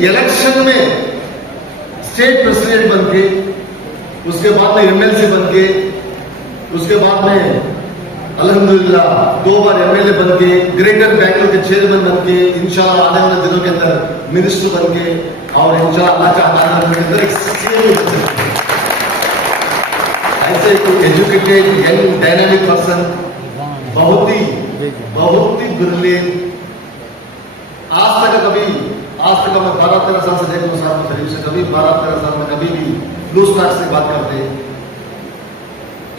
Election में state president बन के, उसके बाद में एमएलसी बन के, उसके बाद में अल्हम्दुलिल्लाह 2 बार एमएलए बन के, ग्रेटर बैंगलोर के चेयरमैन बन के, इंशाल्लाह आने वाले दिनों के अंदर मिनिस्टर बन के, और इंशाल्लाह अल्लाह चाहता है आने वाले दिनों के अंदर एक सीएम बन सकते हैं। ऐसे एजुकेटेड यंग डायनामिक पर्सन, बहुत ही ब्रिलियंट। आज तक मैं 12-13 साल से देखता हूँ साहब करीब से, कभी 12-13 साल में कभी भी ब्लू स्टार से बात करते हैं।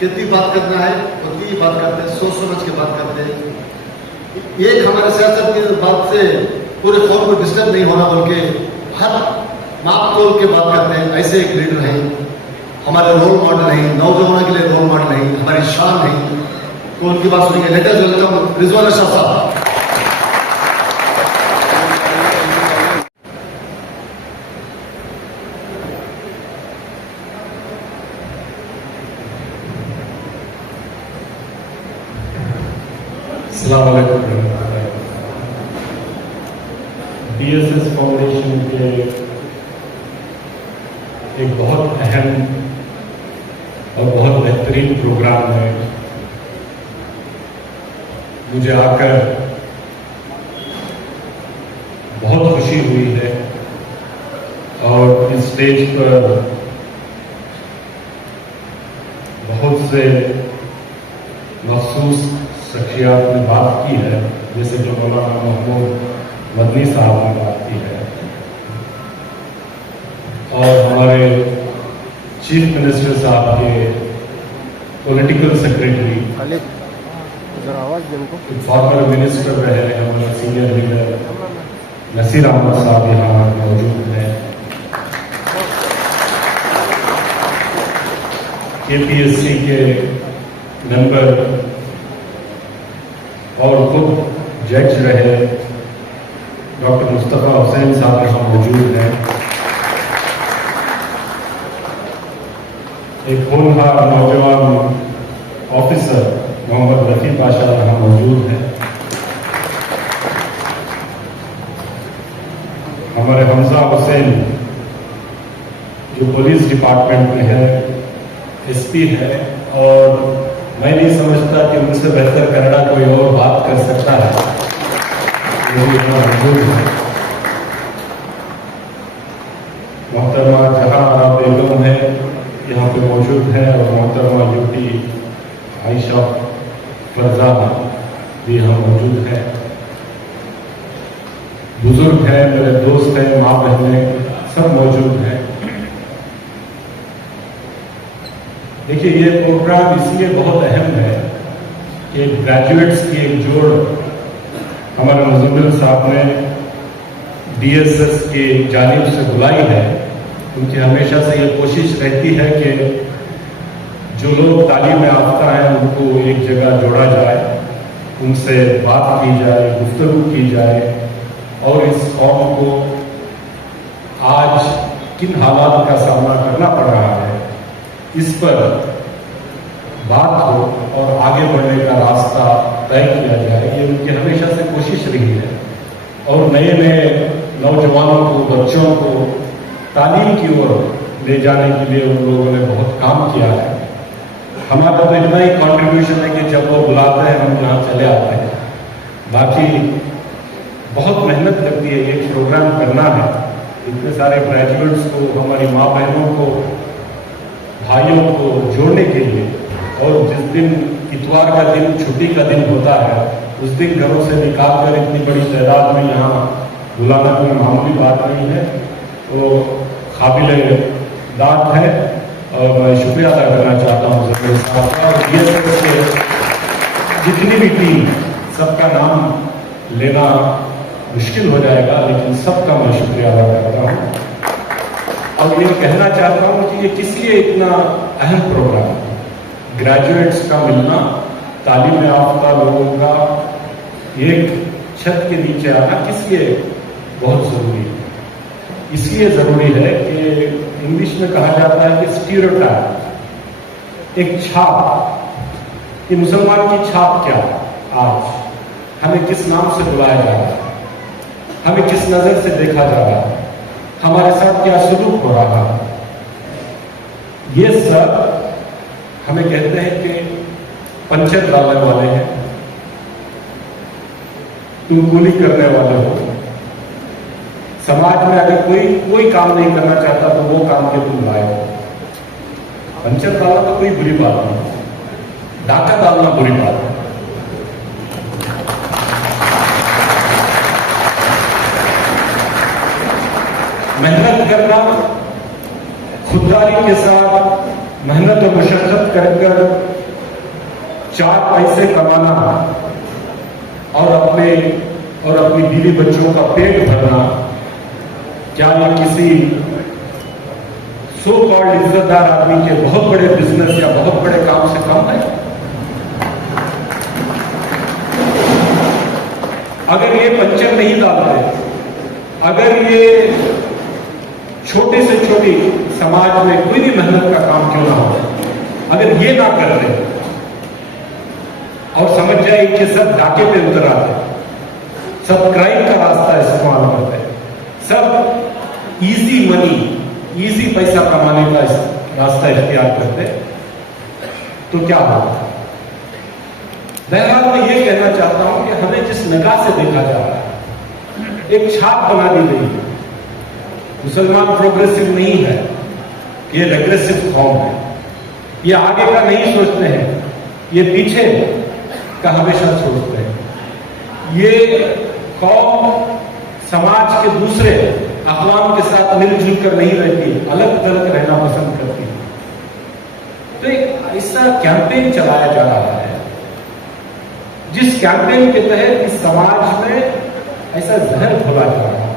कितनी बात करना है उतनी बात करते हैं, सोच समझ के बात करते हैं। एक हमारे सियासत की बात से पूरे कौम को डिस्टर्ब नहीं होना बोल के हर माप तोल के बात करते हैं। ऐसे एक लीडर हैं, हमारे रोल मॉडल हैं, नौजवानों के लिए रोल मॉडल हैं, हमारी शान है। तो उनकी बात सुनिए। Let us welcome Rizwan Shah साहब। DSS फाउंडेशन के एक बहुत अहम और बहुत बेहतरीन प्रोग्राम में मुझे आकर बहुत खुशी हुई है। और इस स्टेज पर बहुत से मखसूस शख्सियात ने बात की है, जैसे जो मौलाना महमूद मदनी साहब ने बात की है, और हमारे चीफ मिनिस्टर साहब के पॉलिटिकल सेक्रेटरी, फॉर्मर मिनिस्टर रहे हमारे सीनियर लीडर नसीर अहमद साहब यहाँ मौजूद हैं। KPSC के मेंबर और खुद जज रहे डॉक्टर मुस्तफा हुसैन साहब यहाँ मौजूद हैं। एक होनहार नौजवान ऑफिसर मोहम्मद रफी पाशा यहाँ मौजूद हैं। हमारे हमजा हुसैन जो पुलिस डिपार्टमेंट में है, SP है, और मैं नहीं समझता कि उनसे बेहतर कन्नड़ा कोई और बात कर सकता है। मौजूद है मोहतरमा जहां आरा बेगम है, यहाँ पे मौजूद है, और मोहतरमा UT आयशा फरजाना भी यहाँ मौजूद है। बुजुर्ग हैं, मेरे दोस्त हैं, माँ बहनें सब मौजूद हैं। देखिए, ये प्रोग्राम इसलिए बहुत अहम है कि ग्रेजुएट्स की एक जोड़ हमारे मुजम्मिल साहब ने DSS की जानिब से बुलाई है। उनकी हमेशा से ये कोशिश रहती है कि जो लोग तालीम याफ्ता हैं उनको एक जगह जोड़ा जाए, उनसे बात की जाए, गुफ्तगू की जाए, और इस कौम को आज किन हालात का सामना करना पड़ रहा है इस पर बात हो और आगे बढ़ने का रास्ता तय किया जाए। ये उनकी हमेशा से कोशिश रही है। और नए नए नौजवानों को, बच्चों को तालीम की ओर ले जाने के लिए उन लोगों ने बहुत काम किया है। हमारा तो इतना ही कंट्रीब्यूशन है कि जब वो बुलाते हैं हम यहाँ चले आते हैं। बाकी बहुत मेहनत लगती है, एक प्रोग्राम करना है, इतने सारे ग्रेजुएट्स को, हमारी माँ बहनों को, भाइयों को जोड़ने के लिए। और जिस दिन इतवार का दिन, छुट्टी का दिन होता है, उस दिन घरों से निकाल कर इतनी बड़ी तादाद में यहाँ बुलाना कोई मामूली बात नहीं है। तो काबिल दाद है, और मैं शुक्रिया अदा करना चाहता हूँ जमीर साहब का। और DSS के जितनी भी टीम, सबका नाम लेना मुश्किल हो जाएगा, लेकिन सबका मैं शुक्रिया अदा करता हूँ। और ये कहना चाहता हूँ कि ये किस लिए इतना अहम प्रोग्राम है। ग्रेजुएट्स का मिलना, तालीम याफ्ता लोगों का एक छत के नीचे आना किस लिए बहुत जरूरी है। इसलिए जरूरी है कि इंग्लिश में कहा जाता है कि स्टीरियोटाइप, एक छाप, कि मुसलमान की छाप क्या है, आज हमें किस नाम से बुलाया जा रहा है, हमें किस नजर से देखा जा रहा है। हमारे साथ क्या सलूक हो रहा है, ये सब हमें कहते हैं कि पंचर डालने वाले हैं, तुम कूली करने वाले हो। समाज में अगर कोई काम नहीं करना चाहता तो वो काम के तुम लाए हो। पंचर डालना तो कोई बुरी बात नहीं, डाका डालना बुरी बात है। मेहनत करना, खुददारी के साथ मेहनत और मशक्कत कर चार पैसे कमाना और अपनी बीवी बच्चों का पेट भरना, क्या ये किसी सो कॉल्ड इज्जतदार आदमी के बहुत बड़े बिजनेस या बहुत बड़े काम से कम है? अगर ये पंचर नहीं डालते, अगर ये छोटे से छोटी समाज में कोई भी मेहनत का काम क्यों ना हो, अगर ये ना करते और समझ जाए कि सब डाके पे उतर आते, सब क्राइम का रास्ता इस्तेमाल करते, सब इजी मनी, इजी पैसा कमाने का रास्ता इख्तियार करते, तो क्या होगा? बहरहाल मैं ये कहना चाहता हूं कि हमें जिस निगाह से देखा जा रहा है, एक छाप बना दी गई है। मुसलमान प्रोग्रेसिव नहीं है, ये रेग्रेसिव कौम है, ये आगे का नहीं सोचते हैं, ये पीछे का हमेशा सोचते हैं। ये कौम समाज के दूसरे अक़वाम के साथ मिलजुल कर नहीं रहती, अलग थलग रहना पसंद करती है। तो एक ऐसा कैंपेन चलाया जा रहा है जिस कैंपेन के तहत इस समाज में ऐसा जहर घोला जा रहा है,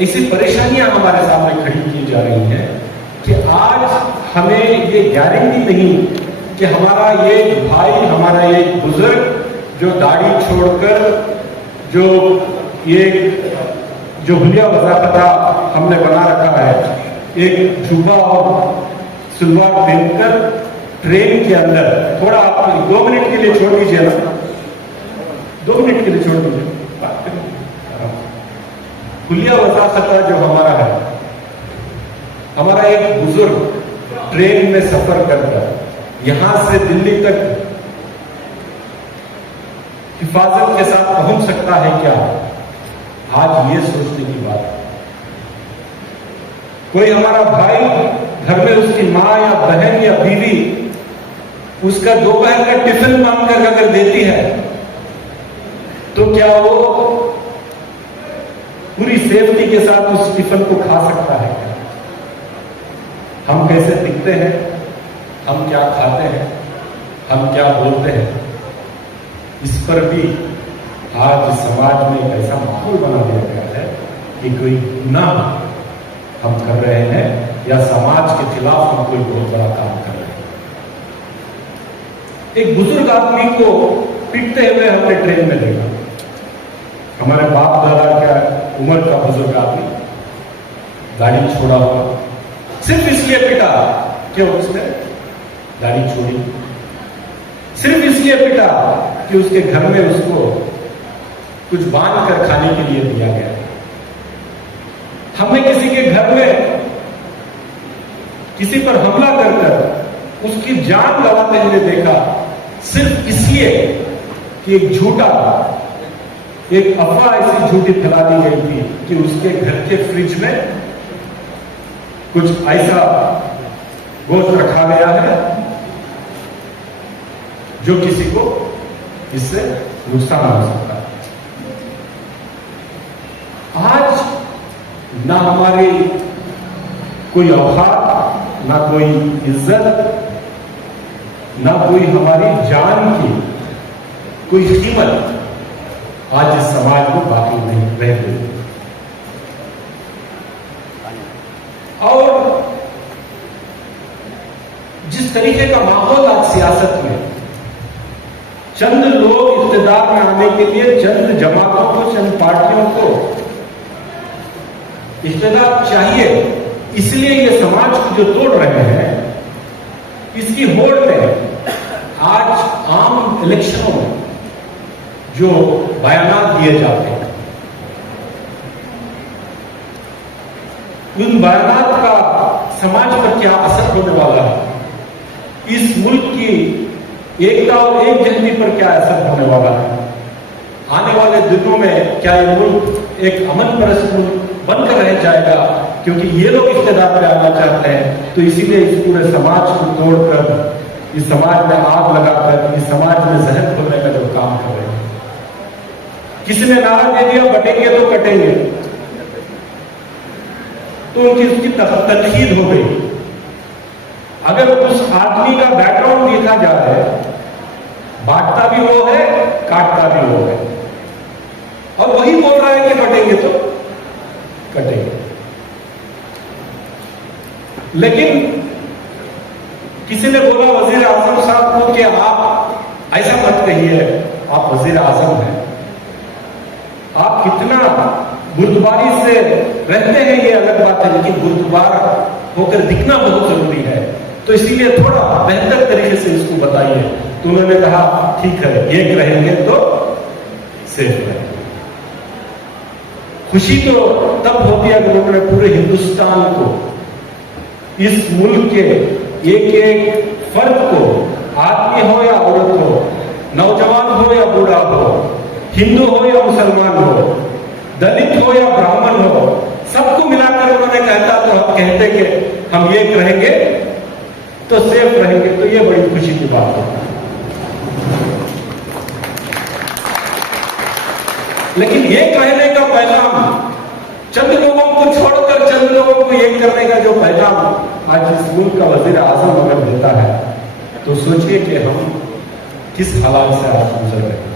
ऐसी परेशानियां हमारे सामने खड़ी की जा रही हैं कि आज हमें ये गारंटी नहीं कि हमारा ये भाई, हमारा एक बुजुर्ग जो दाढ़ी छोड़कर जो हुलिया वज़ाफ़ता हमने बना रखा है, एक जुबा और सलवार पहनकर ट्रेन के अंदर, थोड़ा आप 2 मिनट के लिए छोड़ दीजिए ना, 2 मिनट के लिए छोड़ दीजिए, हुलिया वज़ाफ़ता जो हमारा है, हमारा एक बुजुर्ग ट्रेन में सफर करकर यहां से दिल्ली तक हिफाजत के साथ पहुंच सकता है क्या? आज ये सोचने की बात है। कोई हमारा भाई घर में उसकी मां या बहन या बीवी उसका दोपहर का टिफिन मांग कर अगर देती है तो क्या वो पूरी सेफ्टी के साथ उस टिफिन को खा सकता है? हम कैसे दिखते हैं, हम क्या खाते हैं, हम क्या बोलते हैं, इस पर भी आज समाज में एक ऐसा माहौल बना दिया गया है कि कोई गुनाह हम कर रहे हैं या समाज के खिलाफ हम कोई बहुत बड़ा काम कर रहे हैं। एक बुजुर्ग आदमी को पीटते हुए हमने ट्रेन में देखा, हमारे बाप दादा का उम्र का बुजुर्ग आदमी, दाढ़ी छोड़ा हुआ, सिर्फ इसलिए पिटा कि उसने दाढ़ी छोड़ी, सिर्फ इसलिए पिटा कि उसके घर में उसको कुछ बांध कर खाने के लिए दिया गया। हमने किसी के घर में किसी पर हमला कर उसकी जान गंवाते हुए देखा, सिर्फ इसलिए कि एक झूठा, एक अफवाह ऐसी झूठी फैला दी गई थी कि उसके घर के फ्रिज में कुछ ऐसा गोश्त रखा गया है जो किसी को इससे नुकसान हो सकता है। आज ना हमारी कोई औकात, ना कोई इज्जत, ना कोई हमारी जान की कोई कीमत आज इस समाज में बाकी नहीं रह गई। और जिस तरीके का माहौल आज सियासत में, चंद लोग इख्तिदार में आने के लिए चंद जमातों को, चंद पार्टियों को इख्तिदार चाहिए, इसलिए ये समाज को जो तोड़ रहे हैं, इसकी होड़ में आज आम इलेक्शनों में जो बयानात दिए जाते हैं, बयानात का समाज पर क्या असर होने वाला है, इस मुल्क की एकता और एकजहती पर क्या असर होने वाला है, आने वाले दिनों में क्या ये मुल्क एक अमन परस्त मुल्क बनकर रह जाएगा, क्योंकि ये लोग इख्तियार पे आना चाहते हैं। तो इसीलिए इस पूरे समाज को तोड़कर, इस समाज में आग लगाकर, इस समाज में जहर खोलने का जो काम कर रहे हैं। किसी ने नारा दे दिया बटेंगे तो कटेंगे, तो उनकी उसकी तनकीद हो गई। अगर उस आदमी का बैकग्राउंड देखा जाए, बांटता भी वो है, काटता भी वो है, और वही बोल रहा है कि बटेंगे तो कटेंगे। लेकिन किसी ने बोला वजीर आजम साहब को कि आप ऐसा मत कहिए, आप वजीर आजम हैं, आप कितना गुरुद्वारी से रहते हैं ये अलग बात है, लेकिन गुरुद्वार होकर दिखना बहुत जरूरी है, तो इसीलिए थोड़ा बेहतर तरीके से इसको बताइए। तो उन्होंने कहा ठीक है, एक रहेंगे तो सेफ रहेंगे। खुशी तो तब होती है अगर उन्होंने पूरे हिंदुस्तान को, इस मुल्क के एक एक फर्द को, आदमी हो या औरत हो, नौजवान हो या बूढ़ा हो, हिंदू हो या मुसलमान हो, दलित हो या ब्राह्मण हो, सबको मिलाकर उन्होंने कहता तो हम कहते कि हम एक रहेंगे तो सेफ रहेंगे। तो ये बड़ी खुशी की बात है। लेकिन ये कहने का पैगाम, चंद लोगों को छोड़कर चंद लोगों को एक करने का जो पैगाम आज इस मुल्क का वजीर आजम अगर देता है, तो सोचिए कि हम किस हालात से आज गुजर रहे हैं।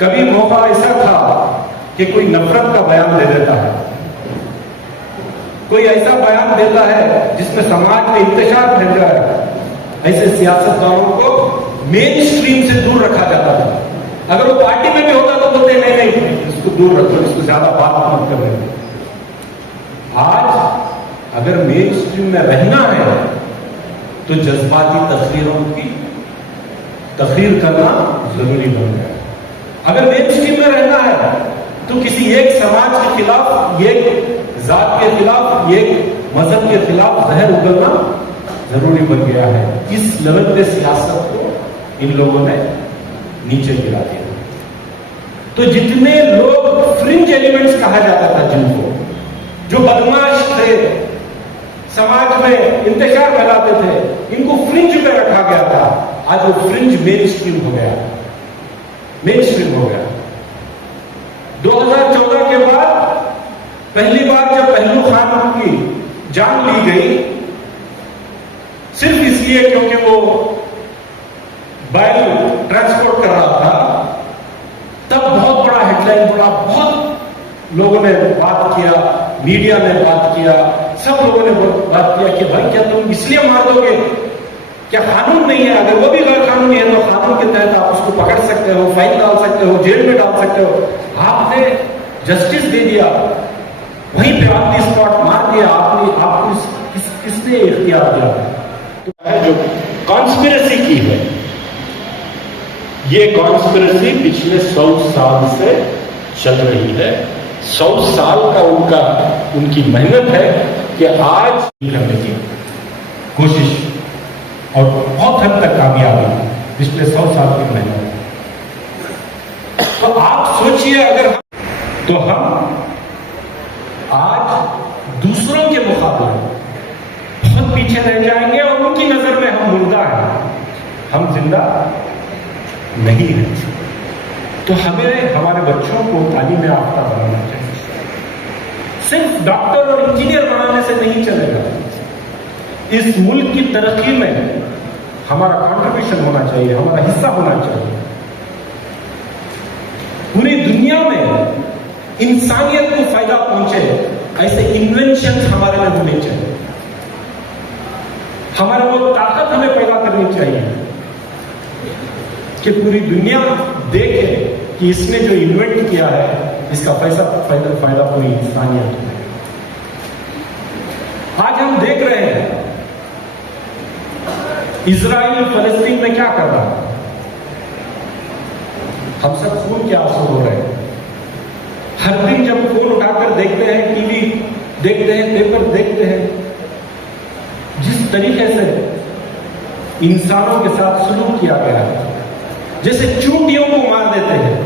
कभी मौका ऐसा था कि कोई नफरत का बयान दे देता है, कोई ऐसा बयान देता है जिसमें समाज में इंतशार फैल जाए। ऐसे सियासतदानों को मेन स्ट्रीम से दूर रखा जाता था। अगर वो पार्टी में भी होता तो बोलते नहीं, इसको दूर रखो, इसको ज्यादा बात मत कर रहे। आज अगर मेन स्ट्रीम में रहना है तो जज्बाती तस्वीरों की तकरीर करना जरूरी बन गया। अगर मेन स्ट्रीम में रहना है तो किसी एक समाज के खिलाफ, एक जात के खिलाफ, एक मजहब के खिलाफ जहर उगलना जरूरी बन गया है। इस लेवल पे सियासत को इन लोगों ने नीचे गिरा दिया। तो जितने लोग फ्रिंज एलिमेंट्स कहा जाता था, जिनको, जो बदमाश थे, समाज में इंतजार फैलाते थे, इनको फ्रिंज पे रखा गया था। आज वो फ्रिंज मेन स्ट्रीम हो गया, मेन स्ट्रीम हो गया। 2014 के बाद पहली बार जब पहलू खान की जान ली गई, सिर्फ इसलिए क्योंकि वो बैल ट्रांसपोर्ट कर रहा था, तब बहुत बड़ा हेडलाइन पड़ा, बहुत लोगों ने बात किया, मीडिया ने बात किया, सब लोगों ने बात किया कि भाई क्या तुम इसलिए मार दोगे, क्या कानून नहीं है? अगर वो भी गैर कानूनी है तो कानून के तहत आप उसको पकड़ सकते हो, फाइन डाल सकते हो, जेल में डाल सकते हो। आपने जस्टिस दे दिया, वहीं पे आपने स्पॉट मार दिया, आपको किसने इख्तियार दिया? तो जो कॉन्स्पिरेसी की है, ये कॉन्स्पिरेसी पिछले 100 साल से चल रही है। 100 साल का उनकी मेहनत है कि आज करने की कोशिश, और बहुत हद तक कामयाबी पिछले 100 साल की मेहनत। तो आप सोचिए, अगर तो हम आज दूसरों के मुकाबले बहुत पीछे रह जाएंगे और उनकी नजर में हम मुर्दा हैं, हम जिंदा नहीं है। तो हमें हमारे बच्चों को तालीम याफ्ता बनाना चाहिए। सिर्फ डॉक्टर और इंजीनियर बनाने से नहीं चलेगा। इस मुल्क की तरक्की में हमारा कंट्रीब्यूशन होना चाहिए, हमारा हिस्सा होना चाहिए। पूरी दुनिया में इंसानियत को फायदा पहुंचे ऐसे इन्वेंशन हमारे में होने चाहिए। हमारे वो ताकत हमें पैदा करनी चाहिए कि पूरी दुनिया देखे कि इसने जो इन्वेंट किया है, इसका फायदा पूरी इंसानियत को। आज हम देख रहे हैं इजराइल फलस्तीन में क्या कर रहा है। हम सब खून के आंसू हो रहे हैं। हर दिन जब फोन उठाकर देखते हैं, टीवी देखते हैं, पेपर देखते हैं, जिस तरीके से इंसानों के साथ सलूक किया गया है, जैसे चूंटियों को मार देते हैं,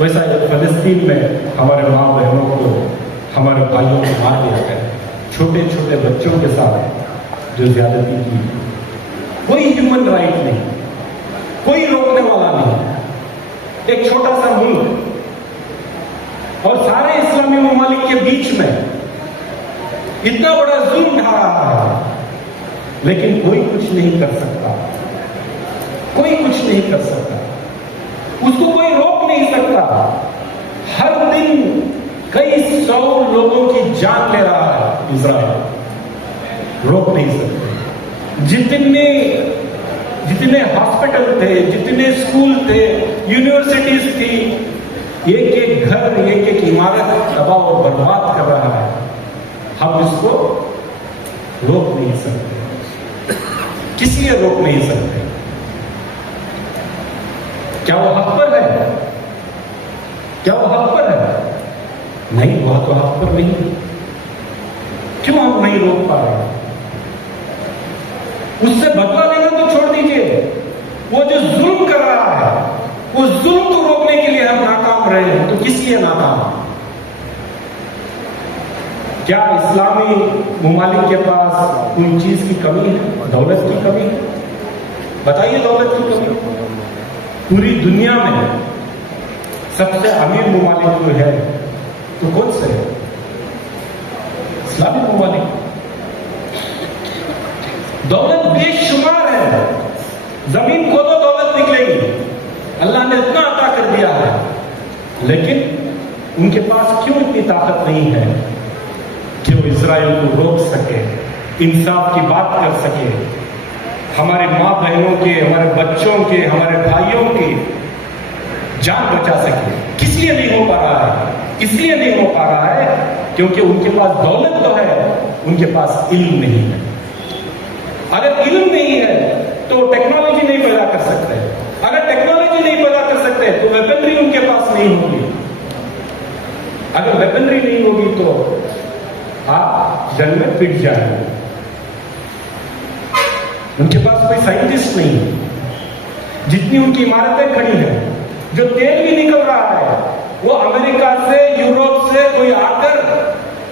वैसा फलस्तीन में हमारे माँ बहनों को, हमारे भाइयों को मार दिया गया, छोटे छोटे बच्चों के साथ जो ज्यादती की। कोई ह्यूमन राइट नहीं, कोई रोकने वाला नहीं। एक छोटा सा मुल्क और सारे इस्लामी ममालिक के बीच में इतना बड़ा जुल्म ढा रहा है, लेकिन कोई कुछ नहीं कर सकता, कोई कुछ नहीं कर सकता, उसको कोई रोक नहीं सकता। हर दिन कई 100 लोगों की जान ले रहा है इजराइल, रोक नहीं सकते। जितने हॉस्पिटल थे, जितने स्कूल थे, यूनिवर्सिटीज थी, एक एक घर, एक एक इमारत तबाह और बर्बाद कर रहा है। हम इसको रोक नहीं सकते, किसी लिए रोक नहीं सकते। क्या वो हक पर है? क्या वो हक पर है? नहीं, वह तो हक पर नहीं। क्यों हम नहीं रोक पा रहे? उससे बदला लेना तो छोड़ दीजिए, वो जो जुल्म कर रहा है, वो जुल्म को रोकने के लिए हम नाकाम रहे हैं, तो किस लिए नाकाम? क्या इस्लामी ममालिक के पास कोई चीज की कमी है? दौलत की कमी है? बताइए, दौलत की कमी। पूरी दुनिया में सबसे अमीर ममालिक जो है तो कौन से है? इस्लामी ममालिक। दौलत बेशुमार है, जमीन खोदो दौलत निकलेगी। अल्लाह ने इतना अता कर दिया है, लेकिन उनके पास क्यों इतनी ताकत नहीं है कि वो इजराइल को रोक सके, इंसाफ की बात कर सके, हमारे माँ बहनों के, हमारे बच्चों के, हमारे भाइयों की जान बचा सके? किस लिए नहीं हो पा रहा है? इसलिए नहीं हो पा रहा है क्योंकि उनके पास दौलत तो है, उनके पास इल्म नहीं है। अगर इल्म नहीं है तो टेक्नोलॉजी नहीं पैदा कर सकते, अगर टेक्नोलॉजी नहीं पैदा कर सकते तो वेपनरी उनके पास नहीं होगी, अगर वेपनरी नहीं होगी तो आप जंग में पिट जाएंगे। उनके पास कोई साइंटिस्ट नहीं है। जितनी उनकी इमारतें खड़ी हैं, जो तेल भी निकल रहा है, वो अमेरिका से, यूरोप से कोई आकर,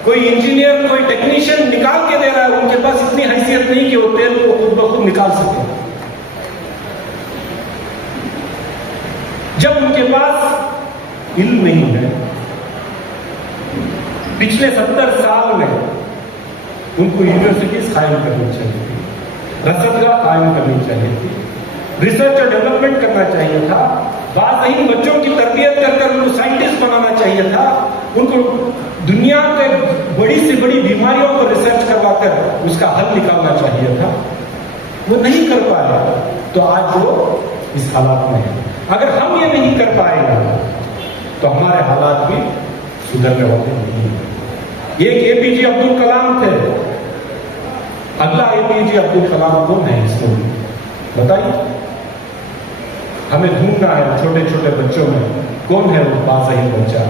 कोई इंजीनियर, कोई टेक्नीशियन निकाल के दे रहा है। उनके पास इतनी हैसियत नहीं कि वो तेल को खुद ब खुद निकाल सके। जब उनके पास इल्म नहीं है, पिछले 70 साल में उनको यूनिवर्सिटीज कायम करनी चाहिए थी, रसदगाह कायम करनी चाहिए थी, रिसर्च और डेवलपमेंट करना चाहिए था, बाज़हीन बच्चों की तरबियत कर उनको साइंटिस्ट बनाना चाहिए था, उनको दुनिया के बड़ी से बड़ी बीमारियों को रिसर्च करवाकर उसका हल निकालना चाहिए था। वो नहीं कर पाया, तो आज वो इस हालात में है। अगर हम ये नहीं कर पाएगा तो हमारे हालात भी सुधरने वाले नहीं है। एक एपीजे अब्दुल कलाम थे, अगला एपीजे अब्दुल कलाम कौन है इसमें बताइए? हमें ढूंढना है छोटे छोटे बच्चों में कौन है वो बाज़हीन बच्चा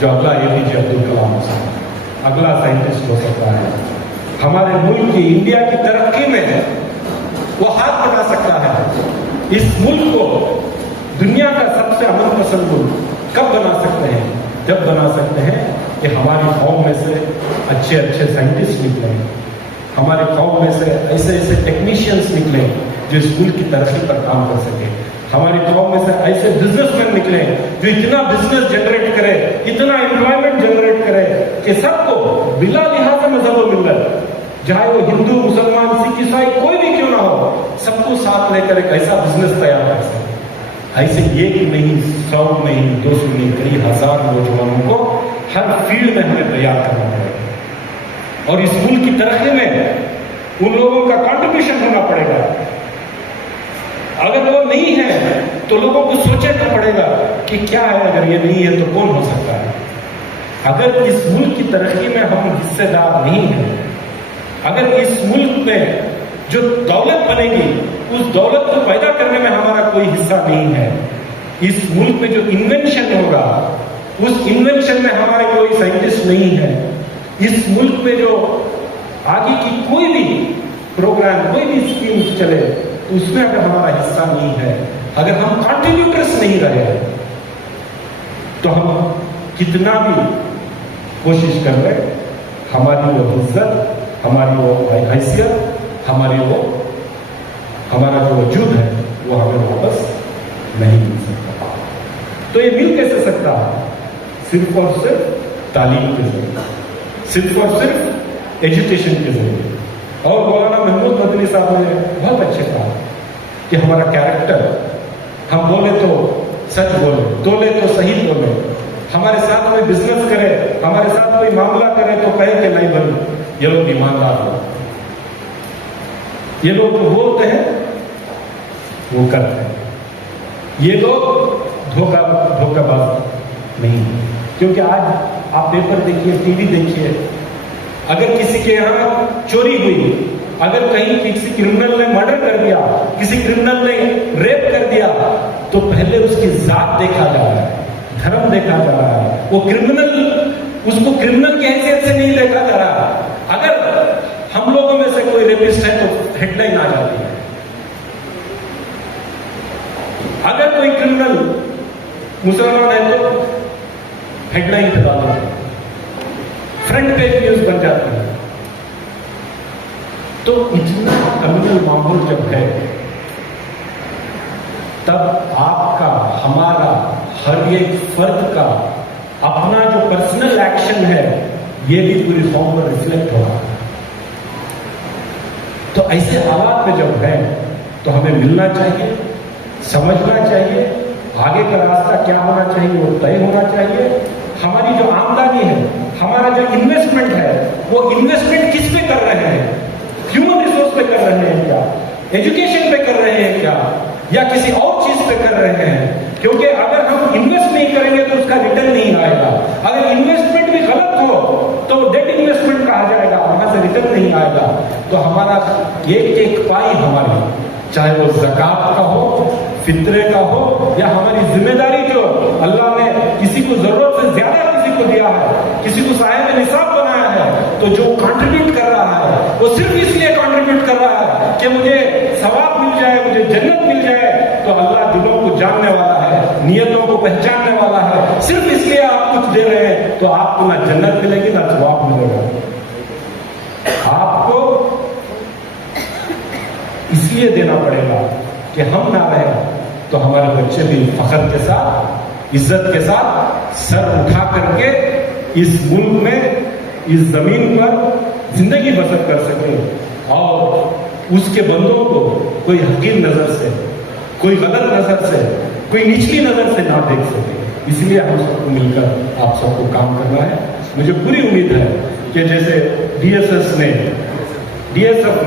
जो अगला एपीजे अब्दुल कलाम हो सकता है, अगला साइंटिस्ट हो सकता है। हमारे मुल्क की, इंडिया की तरक्की में वो हाथ बना सकता है। इस मुल्क को दुनिया का सबसे अमन पसंद मुल्क कब बना सकते हैं? जब बना सकते हैं कि हमारी कौम में से अच्छे अच्छे साइंटिस्ट निकले, हमारे कौम में से ऐसे ऐसे टेक्नीशियंस निकले जो इस मुल्क की तरक्की पर काम कर सके, हमारी कौम में से ऐसे बिजनेसमैन निकले जो इतना बिजनेस जनरेट करे, इतना एम्प्लॉयमेंट जनरेट करे कि सबको बिला लिहाज मजहब व मिल्लत, चाहे वो हिंदू, मुसलमान, सिख, ईसाई कोई भी क्यों ना हो, सबको साथ लेकर एक ऐसा बिजनेस तैयार कर सके। ऐसे एक नहीं, 100 नहीं, 200 नहीं, कई हजार नौजवानों को हर फील्ड में हमें तैयार करना पड़ेगा। और इस मुल्क की तरक्की में उन लोगों का कंट्रीब्यूशन होना पड़ेगा। अगर वो नहीं है तो लोगों को सोचना पड़ेगा कि क्या है, अगर ये नहीं है तो कौन हो सकता है। अगर इस मुल्क की तरक्की में हम हिस्सेदार नहीं हैं, अगर इस मुल्क में जो दौलत बनेगी उस दौलत को पैदा करने में हमारा कोई हिस्सा नहीं है, इस मुल्क में जो इन्वेंशन होगा उस इन्वेंशन में हमारे कोई साइंटिस्ट नहीं है, इस मुल्क में जो आगे की कोई भी प्रोग्राम, कोई भी स्कीम चले, उसमें अगर हमारा हिस्सा नहीं है, अगर हम कंट्रीब्यूटर्स नहीं रहे, तो हम कितना भी कोशिश कर ले, हमारी वो इज्जत, हमारी वो हैसियत, हमारा जो वजूद है, वो हमें वापस नहीं मिल सकता। तो ये मिल कैसे सकता है? सिर्फ और सिर्फ तालीम के जरिए, सिर्फ और सिर्फ एजुकेशन के जरिए। और मौलाना महमूद मदनी साहब ने बहुत अच्छे कहा कि हमारा कैरेक्टर, हम बोले तो सच बोले, तोले तो सही तोले, हमारे साथ में बिजनेस करे, हमारे साथ कोई मामला करे तो कहे कि नहीं भाई ये लोग ईमानदार लोग, ये लोग जो बोलते हैं वो करते हैं, ये लोग धोखाबाज नहीं। क्योंकि आज आप पेपर देखिए, टीवी देखिए, अगर किसी के यहाँ चोरी हुई, अगर कहीं किसी क्रिमिनल ने मर्डर कर दिया, किसी क्रिमिनल ने रेप कर दिया, तो पहले उसकी जात देखा जा रहा है, धर्म देखा जा रहा है। वो क्रिमिनल, उसको क्रिमिनल की हैसियत से नहीं देखा जा रहा। अगर हम लोगों में से कोई रेपिस्ट है तो हेडलाइन आ जाती है, अगर कोई क्रिमिनल मुसलमान है तो हेडलाइन पे डालते हैं, फ्रंट पेज न्यूज बन जाती है। तो इतना कम्युनल माहौल जब है, तब आपका, हमारा, हर एक फर्द का अपना जो पर्सनल एक्शन है, ये भी पूरी फॉर्म पर रिफ्लेक्ट होगा। तो ऐसे हालात में जब है, तो हमें मिलना चाहिए, समझना चाहिए, आगे का रास्ता क्या होना चाहिए वो तय होना चाहिए। हमारी जो आमदनी है, हमारा जो इन्वेस्टमेंट है, वो इन्वेस्टमेंट किस पे कर रहे हैं? ह्यूमन रिसोर्स पे कर रहे हैं क्या? एजुकेशन पे कर रहे हैं क्या? या किसी और चीज पे कर रहे हैं? क्योंकि अगर हम इन्वेस्ट नहीं करेंगे तो उसका रिटर्न नहीं आएगा। अगर इन्वेस्टमेंट भी गलत हो तो डेट इन्वेस्टमेंट कहा जाएगा, वहां से रिटर्न नहीं आएगा। तो हमारा एक एक पाई हमारी, चाहे वो ज़कात का हो, फित्रे का हो, या हमारी जिम्मेदारी जो अल्लाह ने किसी को जरूरत से ज्यादा किसी को दिया है, किसी को साहिब निसाब बनाया है, तो जो कंट्रीब्यूट कर रहा है वो सिर्फ इसलिए कंट्रीब्यूट कर रहा है कि मुझे सवाब मिल जाए, मुझे जन्नत मिल जाए। तो अल्लाह दिलों को जानने वाला है, नियतों को पहचानने वाला है। सिर्फ इसलिए आप कुछ दे रहे हैं तो आपको ना जन्नत मिलेगी ना सवाब मिलेगा। आपको इसलिए देना पड़ेगा कि हम ना रहे तो हमारे बच्चे भी फख्र के साथ, इज्जत के साथ सर उठा करके इस मुल्क में, इस जमीन पर जिंदगी बसर कर सके, और उसके बंदों को कोई हकीर नजर से, कोई गलत नजर से, कोई निचली नजर से ना देख सके। इसलिए हम सबको मिलकर आप सबको काम करना है। मुझे पूरी उम्मीद है कि जैसे डीएसएफ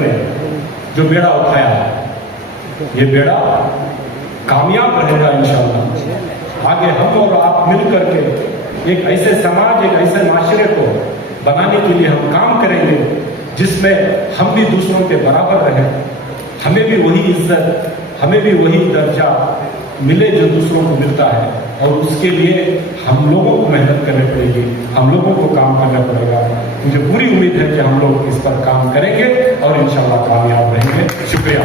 ने जो बेड़ा उठाया, ये बेड़ा कामयाब रहेगा इंशाअल्लाह। आगे हम और आप मिल करके एक ऐसे समाज, एक ऐसे माशरे को बनाने के लिए हम काम करेंगे जिसमें हम भी दूसरों के बराबर रहें, हमें भी वही इज्जत, हमें भी वही दर्जा मिले जो दूसरों को मिलता है। और उसके लिए हम लोगों को मेहनत करनी पड़ेगी, हम लोगों को काम करना पड़ेगा। मुझे पूरी उम्मीद है कि हम लोग इस पर काम करेंगे और इंशाअल्लाह कामयाब रहेंगे। शुक्रिया।